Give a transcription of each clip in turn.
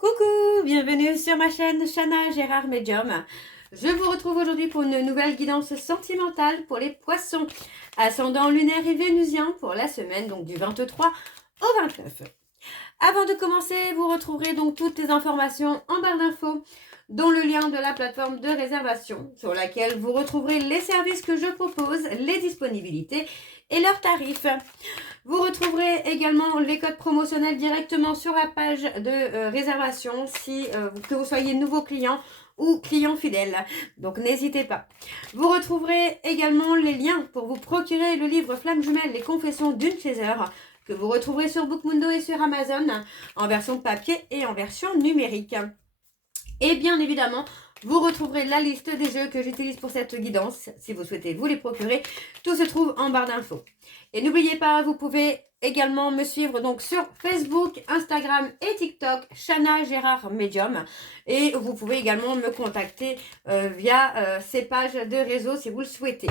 Coucou, bienvenue sur ma chaîne Shana Gérard Medium. Je vous retrouve aujourd'hui pour une nouvelle guidance sentimentale pour les poissons, ascendant lunaire et vénusien pour la semaine donc du 23 au 29. Avant de commencer, vous retrouverez donc toutes les informations en barre d'infos, dont le lien de la plateforme de réservation sur laquelle vous retrouverez les services que je propose, les disponibilités et leurs tarifs. Vous retrouverez également les codes promotionnels directement sur la page de réservation que vous soyez nouveau client ou client fidèle. Donc n'hésitez pas. Vous retrouverez également les liens pour vous procurer le livre Flamme jumelle, les confessions d'une chaser, que vous retrouverez sur Bookmundo et sur Amazon en version papier et en version numérique. Et bien évidemment, vous retrouverez la liste des jeux que j'utilise pour cette guidance. Si vous souhaitez vous les procurer, tout se trouve en barre d'infos. Et n'oubliez pas, vous pouvez également me suivre donc sur Facebook, Instagram et TikTok, Shana Gérard Medium. Et vous pouvez également me contacter via ces pages de réseau si vous le souhaitez.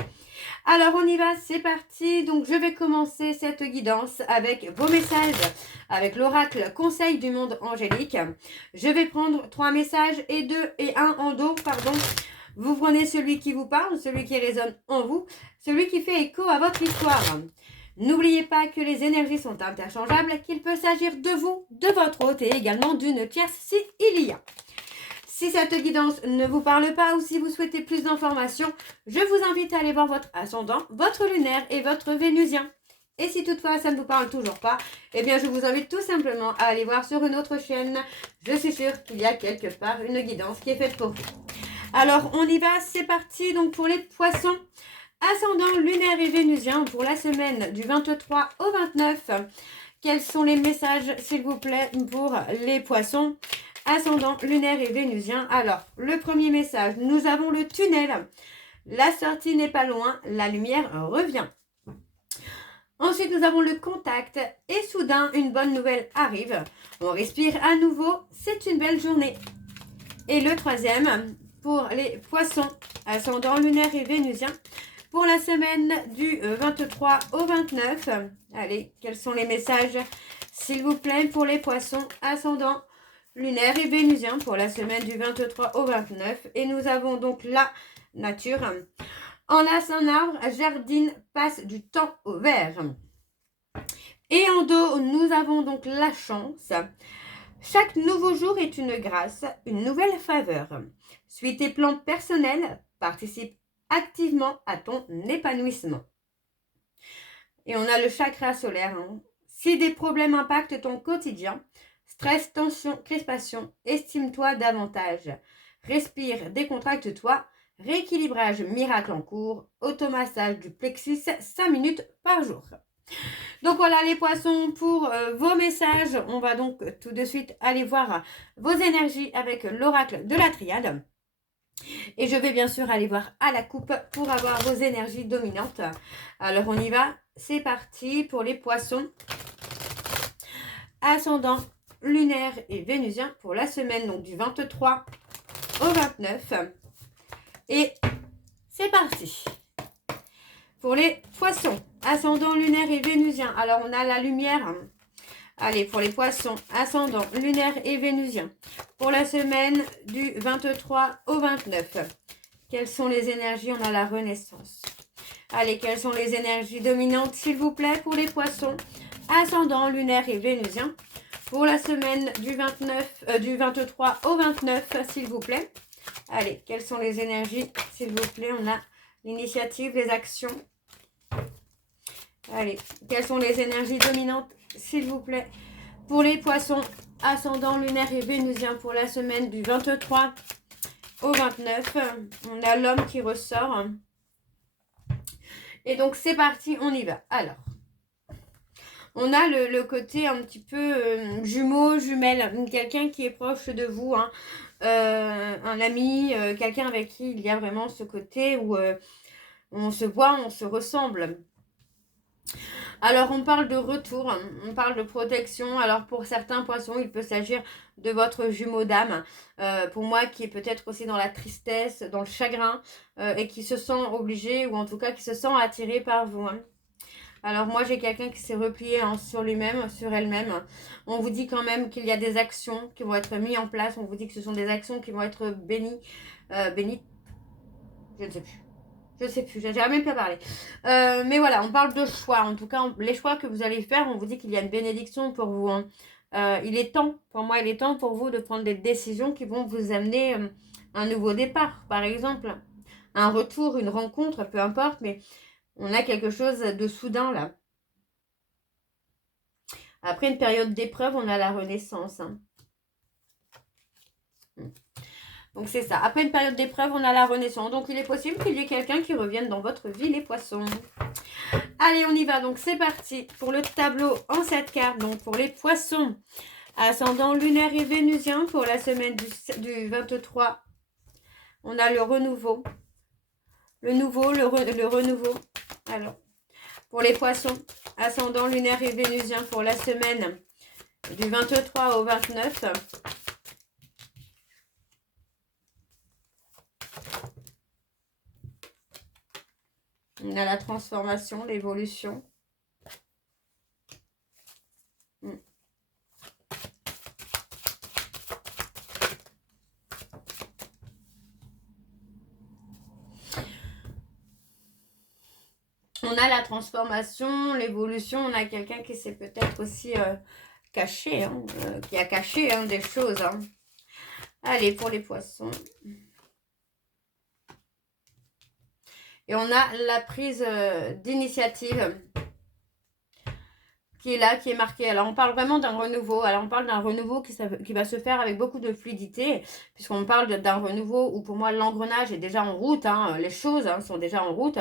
Alors on y va, c'est parti. Donc je vais commencer cette guidance avec vos messages, avec l'oracle Conseil du monde angélique. Je vais prendre 3 messages et 1 en dos, pardon. Vous prenez celui qui vous parle, celui qui résonne en vous, celui qui fait écho à votre histoire. N'oubliez pas que les énergies sont interchangeables, qu'il peut s'agir de vous, de votre hôte et également d'une tierce s'il y a. Si cette guidance ne vous parle pas ou si vous souhaitez plus d'informations, je vous invite à aller voir votre ascendant, votre lunaire et votre vénusien. Et si toutefois ça ne vous parle toujours pas, eh bien je vous invite tout simplement à aller voir sur une autre chaîne. Je suis sûre qu'il y a quelque part une guidance qui est faite pour vous. Alors on y va, c'est parti donc pour les poissons. Ascendant lunaire et vénusien pour la semaine du 23 au 29. Quels sont les messages s'il vous plaît pour les poissons ascendant lunaire et vénusien? Alors, le premier message, nous avons le tunnel. La sortie n'est pas loin, la lumière revient. Ensuite, nous avons le contact et soudain, une bonne nouvelle arrive. On respire à nouveau, c'est une belle journée. Et le troisième, pour les poissons ascendant lunaire et vénusien, pour la semaine du 23 au 29. Allez, quels sont les messages s'il vous plaît pour les poissons ascendant lunaire et vénusien pour la semaine du 23 au 29. Et nous avons donc la nature. Enlace un arbre, jardine, passe du temps au vert. Et en dos, nous avons donc la chance. Chaque nouveau jour est une grâce, une nouvelle faveur. Suis tes plans personnels, participe activement à ton épanouissement. Et on a le chakra solaire. Si des problèmes impactent ton quotidien, stress, tension, crispation, estime-toi davantage. Respire, décontracte-toi. Rééquilibrage miracle en cours. Automassage du plexus 5 minutes par jour. Donc voilà les poissons pour vos messages. On va donc tout de suite aller voir vos énergies avec l'oracle de la triade. Et je vais bien sûr aller voir à la coupe pour avoir vos énergies dominantes. Alors on y va, c'est parti pour les poissons. Ascendant lunaire et vénusien pour la semaine donc du 23 au 29. Et c'est parti. Pour les poissons, ascendant lunaire et vénusien. Alors on a la lumière. Allez, pour les poissons, ascendant lunaire et vénusien. Pour la semaine du 23 au 29. Quelles sont les énergies? On a la renaissance. Allez, quelles sont les énergies dominantes, s'il vous plaît, pour les poissons, ascendant lunaire et vénusien. Pour la semaine du 23 au 29, s'il vous plaît. Allez, quelles sont les énergies, s'il vous plaît? On a l'initiative, les actions. Allez, quelles sont les énergies dominantes, s'il vous plaît, pour les poissons ascendant lunaire et vénusien pour la semaine du 23 au 29. On a l'homme qui ressort. Et donc, c'est parti, on y va. Alors, on a le côté un petit peu jumeau, jumelle. Quelqu'un qui est proche de vous, un ami, quelqu'un avec qui il y a vraiment ce côté où on se voit, on se ressemble. Alors, on parle de retour, on parle de protection. Alors, pour certains poissons, il peut s'agir de votre jumeau d'âme. Pour moi, qui est peut-être aussi dans la tristesse, dans le chagrin, et qui se sent obligé, ou en tout cas qui se sent attiré par vous. Alors moi j'ai quelqu'un qui s'est replié sur lui-même, sur elle-même. On vous dit quand même qu'il y a des actions qui vont être mises en place. On vous dit que ce sont des actions qui vont être bénies. Bénies, je ne sais plus. Je ne sais plus, j'ai jamais pu parler. Mais voilà, on parle de choix. En tout cas, les choix que vous allez faire, on vous dit qu'il y a une bénédiction pour vous. Hein. Il est temps, pour moi, il est temps pour vous de prendre des décisions qui vont vous amener un nouveau départ, par exemple. Un retour, une rencontre, peu importe, mais on a quelque chose de soudain là. Après une période d'épreuve, on a la renaissance. Hein. Donc c'est ça. Après une période d'épreuve, on a la renaissance. Donc il est possible qu'il y ait quelqu'un qui revienne dans votre vie, les poissons. Allez, on y va. Donc c'est parti pour le tableau en 7 cartes. Donc pour les poissons, ascendant lunaire et vénusien pour la semaine du 23. On a le renouveau. Le nouveau, le renouveau. Alors, pour les poissons, ascendant lunaire et vénusien pour la semaine du 23 au 29. On a la transformation, l'évolution. On a la transformation, l'évolution. On a quelqu'un qui s'est peut-être aussi caché, hein, qui a caché hein, des choses. Hein. Allez, pour les poissons. Et on a la prise d'initiative qui est là, qui est marquée. Alors, on parle vraiment d'un renouveau. Alors, on parle d'un renouveau qui va se faire avec beaucoup de fluidité, puisqu'on parle d'un renouveau où, pour moi, l'engrenage est déjà en route. Hein, les choses sont déjà en route.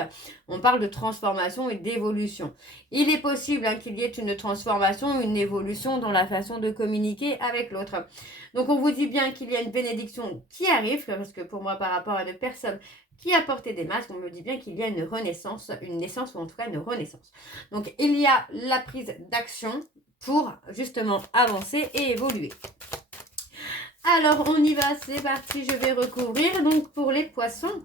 On parle de transformation et d'évolution. Il est possible hein, qu'il y ait une transformation, une évolution dans la façon de communiquer avec l'autre. Donc, on vous dit bien qu'il y a une bénédiction qui arrive, parce que pour moi, par rapport à une personne qui a porté des masques, on me dit bien qu'il y a une renaissance, une naissance ou en tout cas une renaissance. Donc il y a la prise d'action pour justement avancer et évoluer. Alors on y va, c'est parti, je vais recouvrir donc pour les poissons,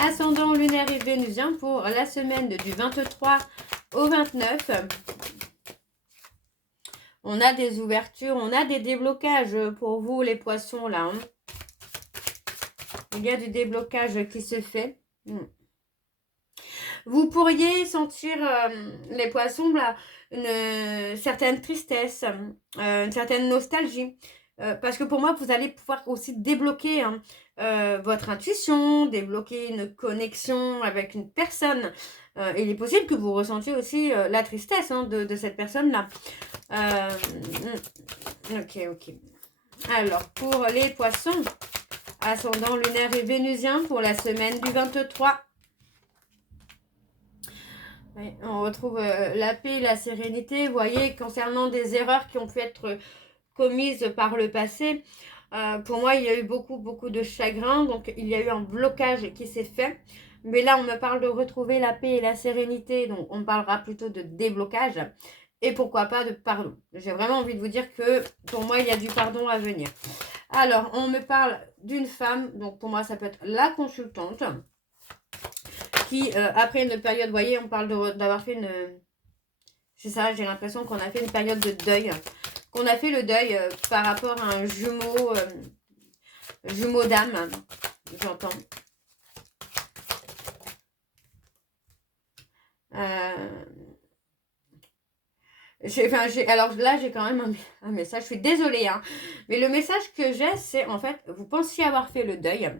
ascendant lunaire et vénusien pour la semaine du 23 au 29. On a des ouvertures, on a des déblocages pour vous les poissons là. Hein. Il y a du déblocage qui se fait. Vous pourriez sentir, les poissons, là, une certaine tristesse, une certaine nostalgie. Parce que pour moi, vous allez pouvoir aussi débloquer hein, votre intuition, débloquer une connexion avec une personne. Il est possible que vous ressentiez aussi la tristesse hein, de cette personne-là. Ok. Alors, pour les poissons, ascendant lunaire et vénusien pour la semaine du 23. Oui, on retrouve la paix, la sérénité. Vous voyez, concernant des erreurs qui ont pu être commises par le passé, pour moi, il y a eu beaucoup de chagrin. Donc, il y a eu un blocage qui s'est fait. Mais là, on me parle de retrouver la paix et la sérénité. Donc, on parlera plutôt de déblocage. Et pourquoi pas de pardon. J'ai vraiment envie de vous dire que pour moi, il y a du pardon à venir. Alors, on me parle d'une femme. Donc, pour moi, ça peut être la consultante. Qui, après une période, vous voyez, on parle d'avoir fait une... C'est ça, j'ai l'impression qu'on a fait une période de deuil. Qu'on a fait le deuil par rapport à un jumeau d'âme, j'entends. Alors là, j'ai quand même un message. Je suis désolée, hein. Mais le message que j'ai, c'est en fait, vous pensiez avoir fait le deuil,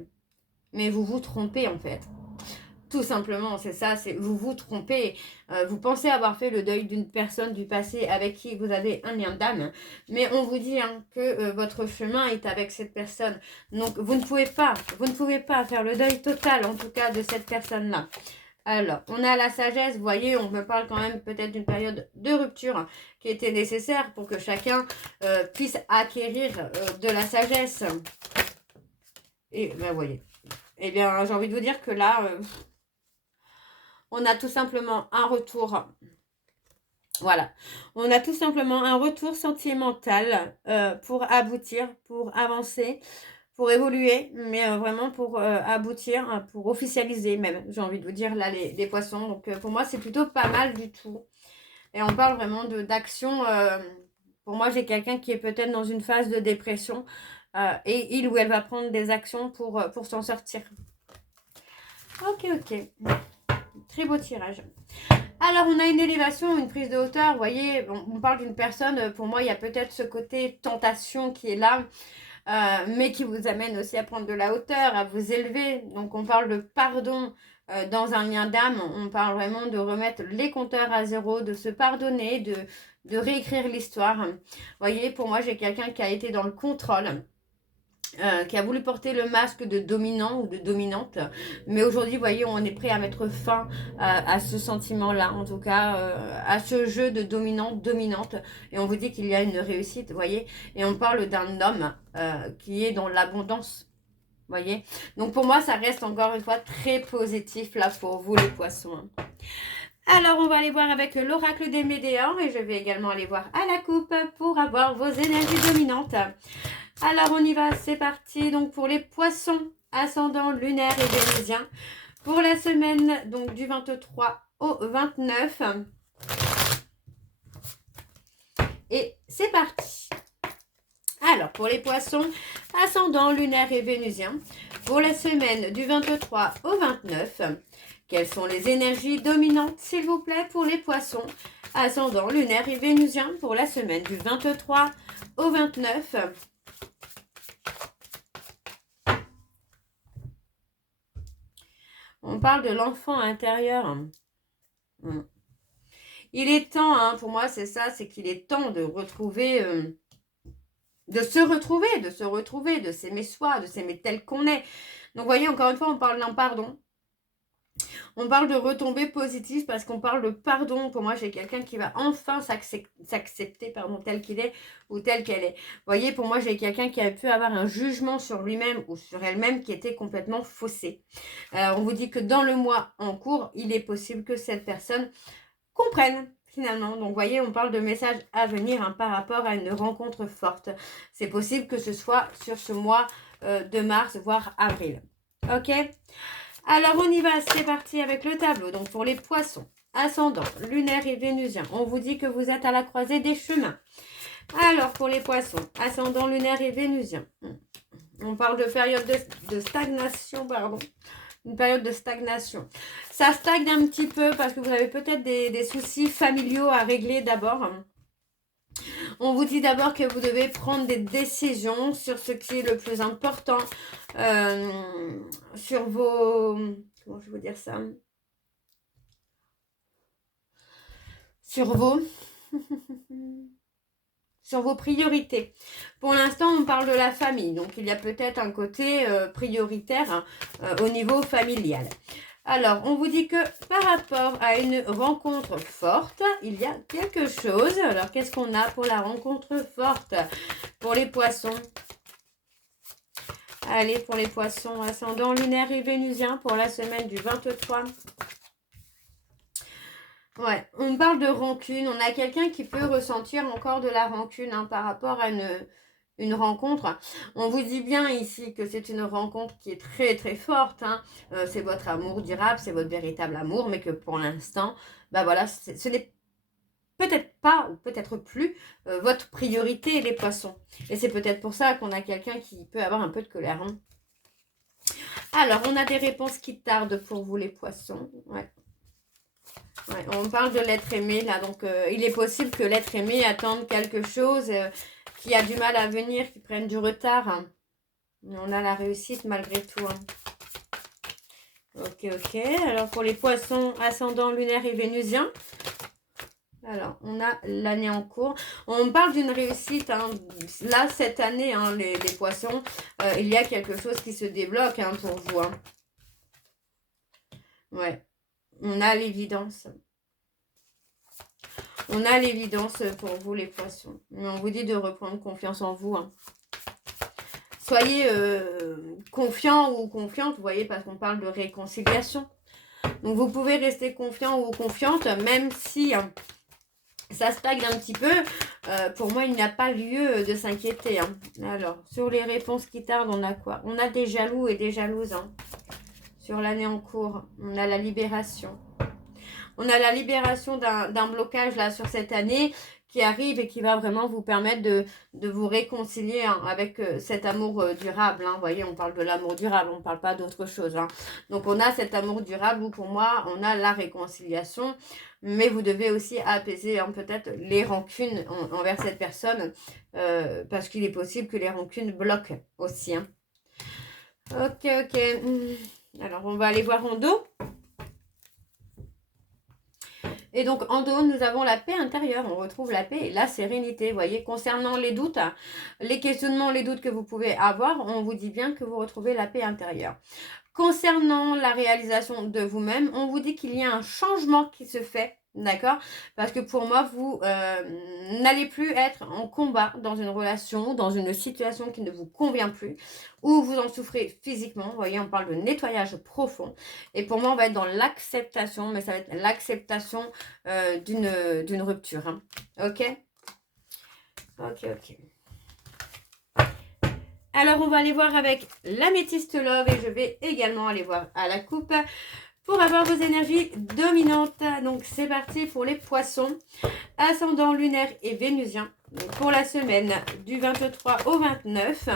mais vous vous trompez en fait. Tout simplement, c'est ça, c'est vous vous trompez. Vous pensez avoir fait le deuil d'une personne du passé avec qui vous avez un lien d'âme, mais on vous dit hein, que votre chemin est avec cette personne. Donc, vous ne pouvez pas faire le deuil total, en tout cas, de cette personne-là. Alors, on a la sagesse, vous voyez, on me parle quand même peut-être d'une période de rupture qui était nécessaire pour que chacun puisse acquérir de la sagesse. Et ben, vous voyez. Eh bien, j'ai envie de vous dire que là... on a tout simplement un retour. Voilà. On a tout simplement un retour sentimental pour aboutir, pour avancer, pour évoluer, mais vraiment pour aboutir, pour officialiser même. J'ai envie de vous dire là les poissons. Donc pour moi, c'est plutôt pas mal du tout. Et on parle vraiment d'action. Pour moi, j'ai quelqu'un qui est peut-être dans une phase de dépression. Et il ou elle va prendre des actions pour s'en sortir. Ok, ok. Très beau tirage. Alors, on a une élévation, une prise de hauteur. Vous voyez, on parle d'une personne. Pour moi, il y a peut-être ce côté tentation qui est là. Mais qui vous amène aussi à prendre de la hauteur, à vous élever. Donc on parle de pardon dans un lien d'âme, on parle vraiment de remettre les compteurs à zéro, de se pardonner, de réécrire l'histoire. Vous voyez, pour moi j'ai quelqu'un qui a été dans le contrôle. Qui a voulu porter le masque de dominant ou de dominante. Mais aujourd'hui, vous voyez, on est prêt à mettre fin à ce sentiment-là, en tout cas, à ce jeu de dominante. Et on vous dit qu'il y a une réussite, vous voyez. Et on parle d'un homme qui est dans l'abondance, vous voyez. Donc pour moi, ça reste encore une fois très positif là pour vous les poissons. Alors, on va aller voir avec l'oracle des Médéors et je vais également aller voir à la coupe pour avoir vos énergies dominantes. Alors, on y va, c'est parti. Donc, pour les poissons, ascendant lunaire et vénusien, pour la semaine donc du 23 au 29. Et c'est parti. Alors, pour les poissons, ascendant lunaire et vénusien, pour la semaine du 23 au 29, quelles sont les énergies dominantes, s'il vous plaît, pour les poissons, ascendant lunaire et vénusien, pour la semaine du 23 au 29. On parle de l'enfant intérieur. Il est temps, hein, pour moi, c'est ça, c'est qu'il est temps de retrouver, de se retrouver, de s'aimer soi, de s'aimer tel qu'on est. Donc, vous voyez, encore une fois, on parle d'un pardon. On parle de retombées positives parce qu'on parle de pardon. Pour moi, j'ai quelqu'un qui va enfin s'accepter tel qu'il est ou tel qu'elle est. Vous voyez, pour moi, j'ai quelqu'un qui a pu avoir un jugement sur lui-même ou sur elle-même qui était complètement faussé. On vous dit que dans le mois en cours, il est possible que cette personne comprenne finalement. Donc, vous voyez, on parle de messages à venir hein, par rapport à une rencontre forte. C'est possible que ce soit sur ce mois de mars, voire avril. Ok ? Alors, on y va, c'est parti avec le tableau. Donc, pour les poissons, ascendant, lunaire et vénusien, on vous dit que vous êtes à la croisée des chemins. Alors, pour les poissons, ascendant, lunaire et vénusien, on parle de période de stagnation, pardon. Une période de stagnation. Ça stagne un petit peu parce que vous avez peut-être des soucis familiaux à régler d'abord. On vous dit d'abord que vous devez prendre des décisions sur ce qui est le plus important, sur vos... Comment je vais vous dire ça? Sur vos... sur vos priorités. Pour l'instant, on parle de la famille. Donc, il y a peut-être un côté prioritaire au niveau familial. Alors, on vous dit que par rapport à une rencontre forte, il y a quelque chose. Alors, qu'est-ce qu'on a pour la rencontre forte? Pour les poissons. Allez, pour les poissons, ascendant lunaire et vénusien pour la semaine du 23. Ouais, on parle de rancune. On a quelqu'un qui peut ressentir encore de la rancune hein, par rapport à une rencontre. On vous dit bien ici que c'est une rencontre qui est très très forte. Hein. C'est votre amour durable, c'est votre véritable amour, mais que pour l'instant, bah voilà, ce n'est peut-être pas ou peut-être plus votre priorité les poissons. Et c'est peut-être pour ça qu'on a quelqu'un qui peut avoir un peu de colère. Hein. Alors, on a des réponses qui tardent pour vous les poissons. Ouais. Ouais, on parle de l'être aimé là, donc il est possible que l'être aimé attende quelque chose qui a du mal à venir, qui prenne du retard. Hein. On a la réussite malgré tout. Hein. Ok. Alors pour les poissons ascendant lunaire et vénusien, alors on a l'année en cours. On parle d'une réussite. Hein. Là, cette année, hein, les poissons, il y a quelque chose qui se débloque hein, pour vous. Hein. Ouais. On a l'évidence. On a l'évidence pour vous, les poissons. Mais on vous dit de reprendre confiance en vous. Hein. Soyez confiant ou confiante, vous voyez, parce qu'on parle de réconciliation. Donc, vous pouvez rester confiant ou confiante, même si ça stagne un petit peu. Pour moi, il n'y a pas lieu de s'inquiéter. Hein. Alors, sur les réponses qui tardent, on a quoi? On a des jaloux et des jalouses. Hein. Sur l'année en cours, on a la libération. On a la libération d'un blocage là sur cette année qui arrive et qui va vraiment vous permettre de vous réconcilier hein, avec cet amour durable. Hein. Vous voyez, on parle de l'amour durable, on ne parle pas d'autre chose. Hein. Donc, on a cet amour durable où, pour moi, on a la réconciliation. Mais vous devez aussi apaiser hein, peut-être les rancunes envers cette personne parce qu'il est possible que les rancunes bloquent aussi. Hein. Ok, ok. Alors, on va aller voir en dos. Et donc, en dos, nous avons la paix intérieure. On retrouve la paix et la sérénité. Vous voyez, concernant les doutes, les questionnements, les doutes que vous pouvez avoir, on vous dit bien que vous retrouvez la paix intérieure. Concernant la réalisation de vous-même, on vous dit qu'il y a un changement qui se fait. D'accord? Parce que pour moi, vous n'allez plus être en combat dans une relation, dans une situation qui ne vous convient plus, ou vous en souffrez physiquement. Vous voyez, on parle de nettoyage profond. Et pour moi, on va être dans l'acceptation, mais ça va être l'acceptation d'une rupture. Hein. Ok? Ok, ok. Alors, on va aller voir avec l'améthyste love et je vais également aller voir à la coupe pour avoir vos énergies dominantes. Donc, c'est parti pour les poissons, ascendant lunaire et vénusien. Donc, pour la semaine du 23 au 29.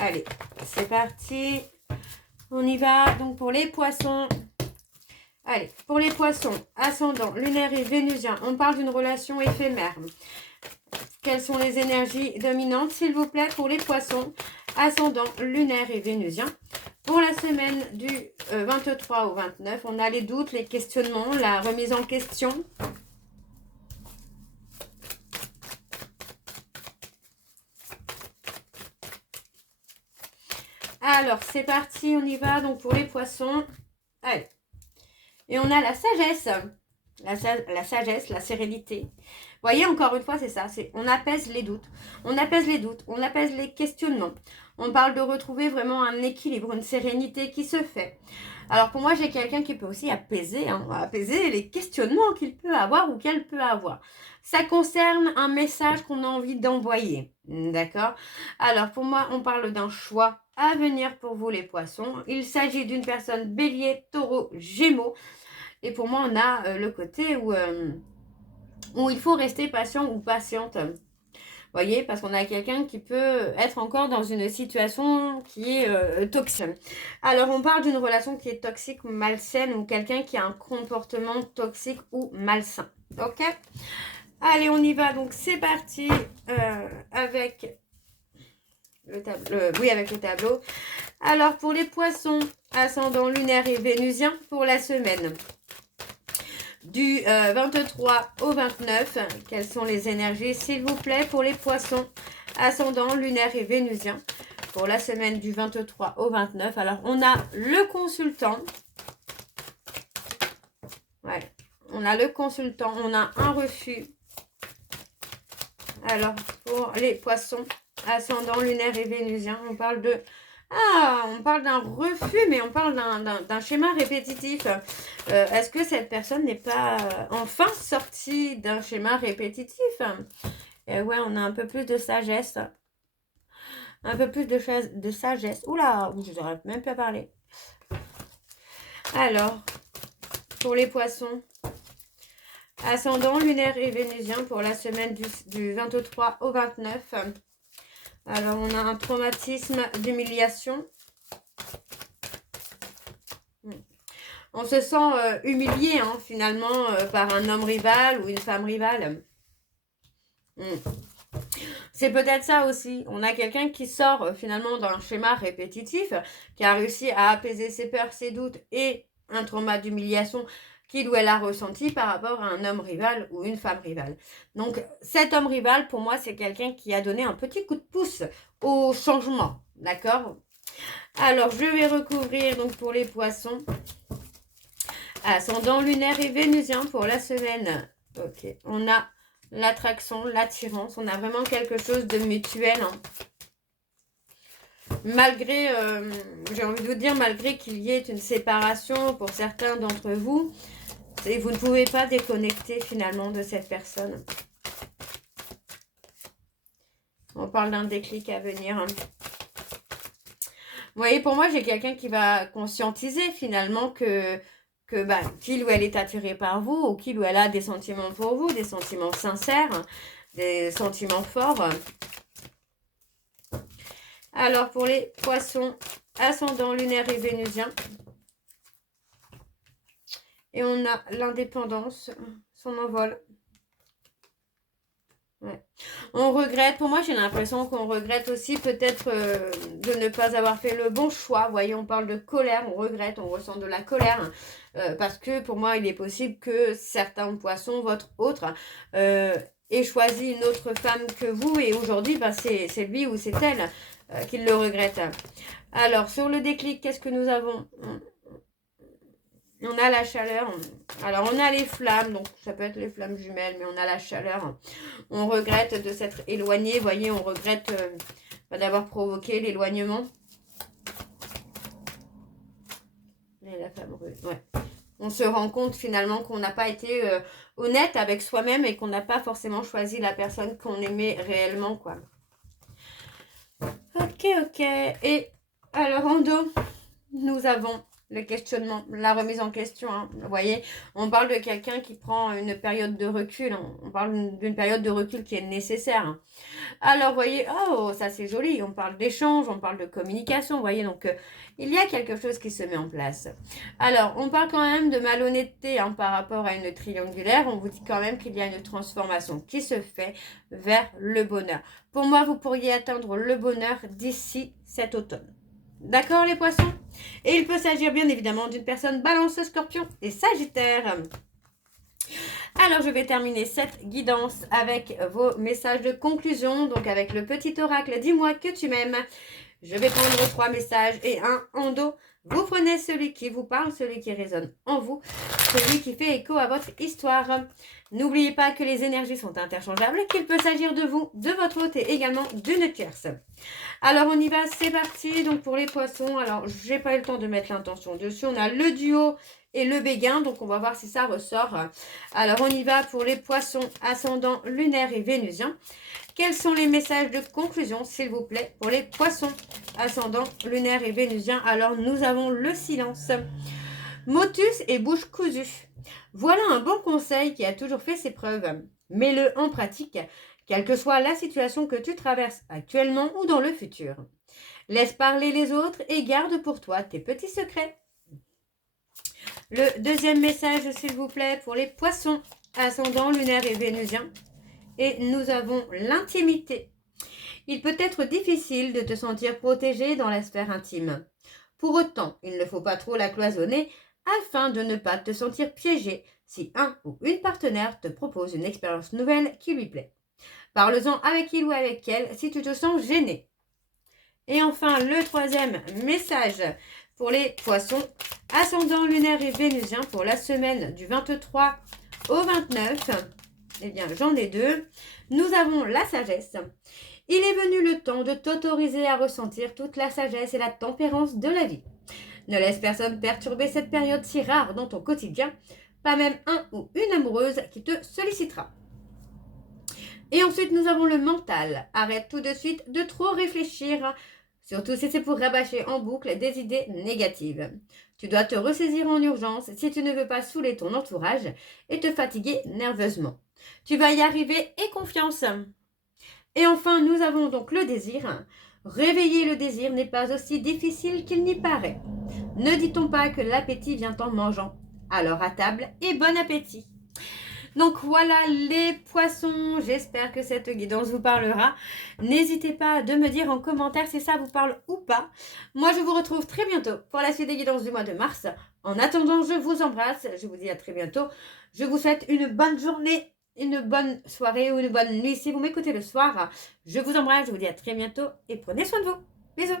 Allez, c'est parti. On y va. Donc, pour les poissons. Allez, pour les poissons, ascendant lunaire et vénusien, on parle d'une relation éphémère. Quelles sont les énergies dominantes, s'il vous plaît, pour les poissons, ascendant lunaire et vénusien? Pour la semaine du 23 au 29, on a les doutes, les questionnements, la remise en question. Alors, c'est parti, on y va. Donc, pour les poissons, allez. Et on a la sagesse. La sagesse, la sérénité. Vous voyez, encore une fois, c'est ça. On apaise les doutes. On apaise les doutes. On apaise les questionnements. On parle de retrouver vraiment un équilibre, une sérénité qui se fait. Alors, pour moi, j'ai quelqu'un qui peut aussi apaiser, hein, apaiser les questionnements qu'il peut avoir ou qu'elle peut avoir. Ça concerne un message qu'on a envie d'envoyer. D'accord? Alors, pour moi, on parle d'un choix à venir pour vous, les poissons. Il s'agit d'une personne bélier, taureau, gémeaux. Et pour moi, on a le côté où il faut rester patient ou patiente. Vous voyez, parce qu'on a quelqu'un qui peut être encore dans une situation qui est toxique. Alors, on parle d'une relation qui est toxique ou malsaine ou quelqu'un qui a un comportement toxique ou malsain. Ok? Allez, on y va. Donc, c'est parti avec le tableau. Oui, avec le tableau. Alors, pour les poissons, ascendant lunaire et vénusien pour la semaine du 23 au 29, quelles sont les énergies, s'il vous plaît, pour les poissons, ascendant lunaire et vénusien, pour la semaine du 23 au 29. Alors, on a le consultant. Ouais, on a le consultant, on a un refus. Alors, pour les poissons, ascendant lunaire et vénusien, on parle de... Ah, on parle d'un refus, mais on parle d'un schéma répétitif. Est-ce que cette personne n'est pas enfin sortie d'un schéma répétitif? Et ouais, on a un peu plus de sagesse. Un peu plus de sagesse. Oula, je n'arrive même pas à parler. Alors, pour les poissons, ascendant lunaire et vénusien pour la semaine du 23 au 29. Alors, on a un traumatisme d'humiliation. On se sent humilié, hein, finalement, par un homme rival ou une femme rivale. C'est peut-être ça aussi. On a quelqu'un qui sort finalement d'un schéma répétitif, qui a réussi à apaiser ses peurs, ses doutes et un trauma d'humiliation qu'il ou elle a ressenti par rapport à un homme rival ou une femme rivale. Donc, cet homme rival, pour moi, c'est quelqu'un qui a donné un petit coup de pouce au changement. D'accord? Alors, je vais recouvrir donc pour les poissons. Ascendant lunaire et vénusien pour la semaine. Ok, on a l'attraction, l'attirance. On a vraiment quelque chose de mutuel. Hein. Malgré, j'ai envie de vous dire, malgré qu'il y ait une séparation pour certains d'entre vous, et vous ne pouvez pas déconnecter finalement de cette personne. On parle d'un déclic à venir. Hein. voyez, pour moi, j'ai quelqu'un qui va conscientiser finalement que qu'il ou elle est attiré par vous, ou qu'il ou elle a des sentiments pour vous, des sentiments sincères, des sentiments forts. Alors, pour les poissons, ascendant lunaire et vénusien. Et on a l'indépendance, son envol. Ouais. On regrette, pour moi j'ai l'impression qu'on regrette aussi peut-être de ne pas avoir fait le bon choix. Vous voyez, on parle de colère, on regrette, on ressent de la colère. Parce que pour moi il est possible que certains poissons, votre autre, aient choisi une autre femme que vous. Et aujourd'hui, c'est lui ou c'est elle qui le regrette. Alors, sur le déclic, qu'est-ce que nous avons ? On a la chaleur. Alors, on a les flammes. Donc, ça peut être les flammes jumelles, mais on a la chaleur. On regrette de s'être éloigné. Vous voyez, on regrette d'avoir provoqué l'éloignement. Et la flamme rude, ouais. On se rend compte finalement qu'on n'a pas été honnête avec soi-même et qu'on n'a pas forcément choisi la personne qu'on aimait réellement, quoi. Ok. Et alors, en dos, nous avons le questionnement, la remise en question. Hein. Vous voyez, on parle de quelqu'un qui prend une période de recul. Hein. On parle d'une période de recul qui est nécessaire. Hein. Alors, vous voyez, oh, ça c'est joli. On parle d'échange, on parle de communication. Vous voyez, donc il y a quelque chose qui se met en place. Alors, on parle quand même de malhonnêteté hein, par rapport à une triangulaire. On vous dit quand même qu'il y a une transformation qui se fait vers le bonheur. Pour moi, vous pourriez atteindre le bonheur d'ici cet automne. D'accord les poissons? Et il peut s'agir bien évidemment d'une personne balance, scorpion et sagittaire. Alors je vais terminer cette guidance avec vos messages de conclusion. Donc avec le petit oracle, dis-moi que tu m'aimes. Je vais prendre 3 messages et un en dos. Vous prenez celui qui vous parle, celui qui résonne en vous, celui qui fait écho à votre histoire. N'oubliez pas que les énergies sont interchangeables, qu'il peut s'agir de vous, de votre hôte et également d'une tierce. Alors on y va, c'est parti. Donc pour les poissons, alors j'ai pas eu le temps de mettre l'intention dessus. On a le duo et le béguin, donc on va voir si ça ressort. Alors on y va pour les poissons ascendant lunaire et vénusien. Quels sont les messages de conclusion, s'il vous plaît, pour les poissons ascendant lunaire et vénusien? Alors nous avons le silence, motus et bouche cousue. Voilà un bon conseil qui a toujours fait ses preuves. Mets-le en pratique, quelle que soit la situation que tu traverses actuellement ou dans le futur. Laisse parler les autres et garde pour toi tes petits secrets. Le deuxième message, s'il vous plaît, pour les poissons ascendant lunaire et vénusien. Et nous avons l'intimité. Il peut être difficile de te sentir protégé dans la sphère intime. Pour autant, il ne faut pas trop la cloisonner afin de ne pas te sentir piégé si un ou une partenaire te propose une expérience nouvelle qui lui plaît. Parle-en avec il ou avec elle si tu te sens gêné. Et enfin, le troisième message pour les poissons ascendant lunaire et vénusien pour la semaine du 23 au 29. Eh bien, j'en ai 2. Nous avons la sagesse. Il est venu le temps de t'autoriser à ressentir toute la sagesse et la tempérance de la vie. Ne laisse personne perturber cette période si rare dans ton quotidien, pas même un ou une amoureuse qui te sollicitera. Et ensuite, nous avons le mental. Arrête tout de suite de trop réfléchir, surtout si c'est pour rabâcher en boucle des idées négatives. Tu dois te ressaisir en urgence si tu ne veux pas saouler ton entourage et te fatiguer nerveusement. Tu vas y arriver et confiance. Et enfin, nous avons donc le désir. Réveiller le désir n'est pas aussi difficile qu'il n'y paraît. Ne dit-on pas que l'appétit vient en mangeant? Alors à table et bon appétit! Donc voilà les poissons, j'espère que cette guidance vous parlera. N'hésitez pas de me dire en commentaire si ça vous parle ou pas. Moi je vous retrouve très bientôt pour la suite des guidances du mois de mars. En attendant, je vous embrasse, je vous dis à très bientôt. Je vous souhaite une bonne journée, une bonne soirée ou une bonne nuit si vous m'écoutez le soir. Je vous embrasse, je vous dis à très bientôt et prenez soin de vous. Bisous.